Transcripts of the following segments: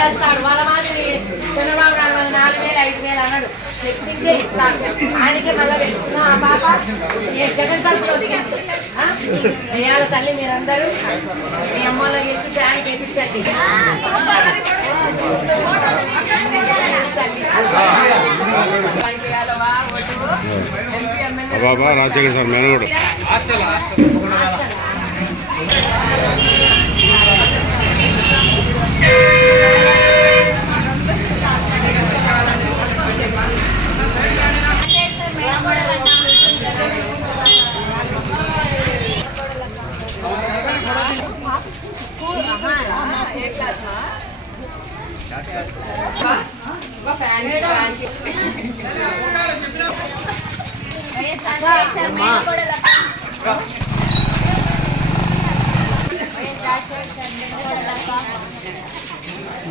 చేస్తాడు వాళ్ళ మాదిరి చంద్రబాబు నాయుడు 4,000 5,000 అన్నాడు చెప్పిందే ఇస్తాడు ఆయనకే మళ్ళీ వేస్తున్నా ఆ పాప జగన్ తరఫున వచ్చింది వేయాల తల్లి మీరందరూ మీ అమ్మలో గెలిచి ఫ్యాన్ వేయించండి బాబా రాజశేఖర్ సార్ మేనగోడు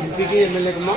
ఎంపీకి ఎమ్మెల్యేకమ్మా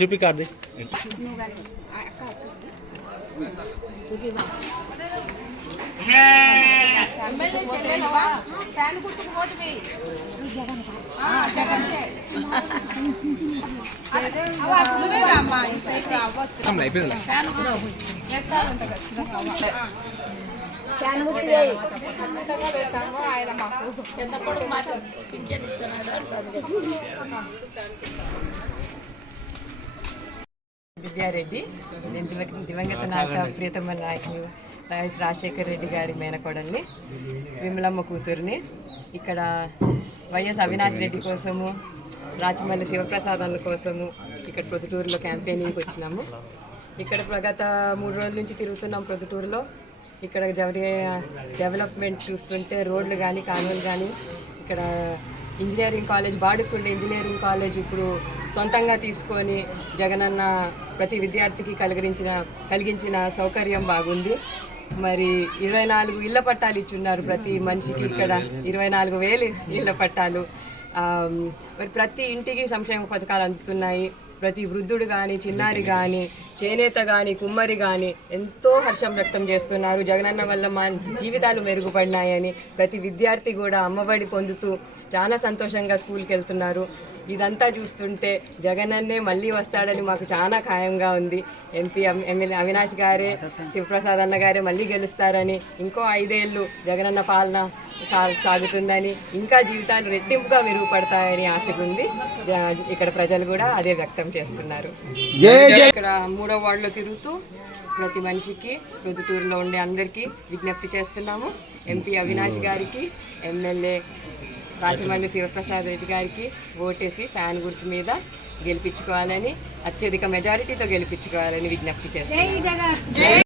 చూపి కార్ది అయిపోయింది విద్యారెడ్డి దివంగత నాయక ప్రియతమ నాయకులు రాజశేఖర్ రెడ్డి గారి మేనకోడల్ని విమలమ్మ కూతుర్ని ఇక్కడ వైఎస్ అవినాష్ రెడ్డి కోసము రాచమల్లి శివప్రసాదాల కోసము ఇక్కడ ప్రొద్దుటూరులో క్యాంపెయినింగ్కి వచ్చినాము. ఇక్కడ గత 3 రోజుల నుంచి తిరుగుతున్నాం ప్రొద్దుటూరులో. ఇక్కడ జరిగే డెవలప్మెంట్ చూస్తుంటే రోడ్లు కానీ కాలువలు కానీ ఇక్కడ ఇంజనీరింగ్ కాలేజ్ బాడుకుండే ఇంజనీరింగ్ కాలేజ్ ఇప్పుడు సొంతంగా తీసుకొని జగనన్న ప్రతి విద్యార్థికి కలిగించిన సౌకర్యం బాగుంది. మరి 24 ఇళ్ల పట్టాలు ఇచ్చున్నారు ప్రతి మనిషికి. ఇక్కడ 24,000 ఇళ్ల పట్టాలు. మరి ప్రతి ఇంటికి సంక్షేమ పథకాలు అందుతున్నాయి. ప్రతి వృద్ధుడు కానీ చిన్నారి కానీ చేనేత కానీ కుమ్మరి కానీ ఎంతో హర్షం వ్యక్తం చేస్తున్నారు. జగనన్న వల్ల మా జీవితాలు మెరుగుపడినాయని ప్రతి విద్యార్థి కూడా అమ్మఒడి పొందుతూ చాలా సంతోషంగా స్కూల్కి వెళ్తున్నారు. ఇదంతా చూస్తుంటే జగనన్నే మళ్ళీ వస్తాడని మాకు చాలా ఖాయంగా ఉంది. ఎంపీ ఎమ్మెల్యే అవినాష్ గారే శివప్రసాద్ అన్న గారే మళ్ళీ గెలుస్తారని, ఇంకో 5 ఏళ్ళు జగనన్న పాలన సాగుతుందని, ఇంకా జీవితాలు రెట్టింపుగా మెరుగుపడతాయని ఆశగుంది. ఇక్కడ ప్రజలు కూడా అదే వ్యక్తం చేస్తున్నారు. ఇక్కడ 3వ వార్డులో తిరుగుతూ ప్రతి మనిషికి ప్రొద్దుటూరులో ఉండే అందరికీ విజ్ఞప్తి చేస్తున్నాము. ఎంపీ అవినాష్ గారికి, ఎమ్మెల్యే రాచమల్లి శివప్రసాద్ రెడ్డి గారికి ఓటేసి ఫ్యాన్ గుర్తు మీద గెలిపించుకోవాలని, అత్యధిక మెజారిటీతో గెలిపించుకోవాలని విజ్ఞప్తి చేస్తున్నాము.